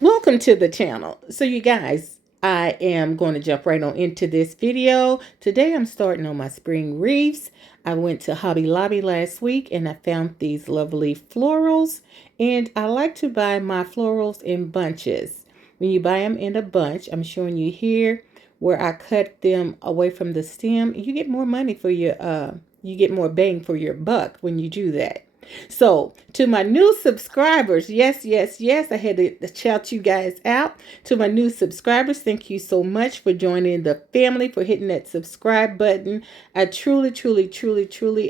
Welcome to the channel. So you guys, I am going to jump right on into this video. Today I'm starting on my spring wreaths. I went to Hobby Lobby last week and I found these lovely florals, and I like to buy my florals in bunches. When you buy them in a bunch, I'm showing you here where I cut them away from the stem. You get more money for your you get more bang for your buck when you do that. So, to my new subscribers, yes, I had to shout you guys out. To my new subscribers, thank you so much for joining the family, for hitting that subscribe button. I truly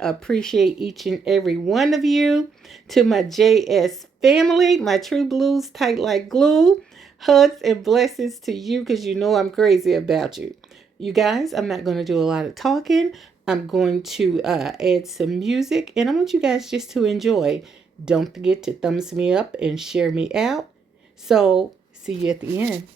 appreciate each and every one of you. To my JS family, my True Blues tight like glue, hugs and blessings to you because you know I'm crazy about you. You guys, I'm not going to do a lot of talking. I'm going to add some music, and I want you guys just to enjoy. Don't forget to thumbs me up and share me out. So, see you at the end.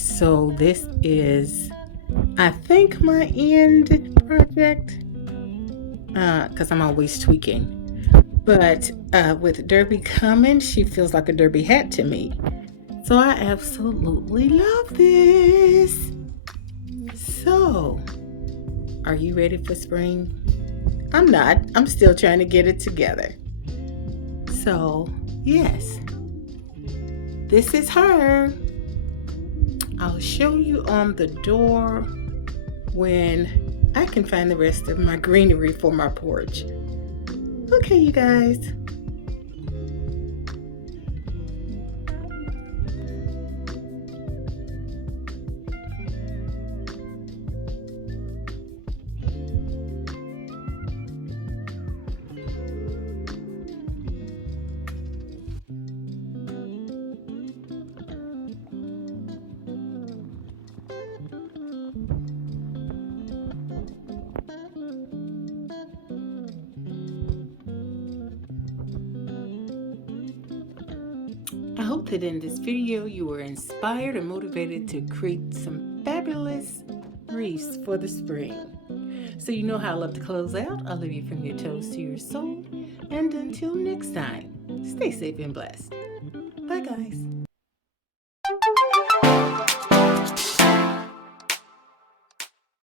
So this is, I think, my end project, because I'm always tweaking. But with Derby coming, she feels like a derby hat to me. So I absolutely love this. So, are you ready for spring? I'm not. I'm still trying to get it together. So, yes, this is her. I'll show you on the door when I can find the rest of my greenery for my porch. Okay, you guys. I hope that in this video you were inspired and motivated to create some fabulous wreaths for the spring. So you know how I love to close out. I'll leave you from your toes to your soul. And until next time, stay safe and blessed. Bye guys.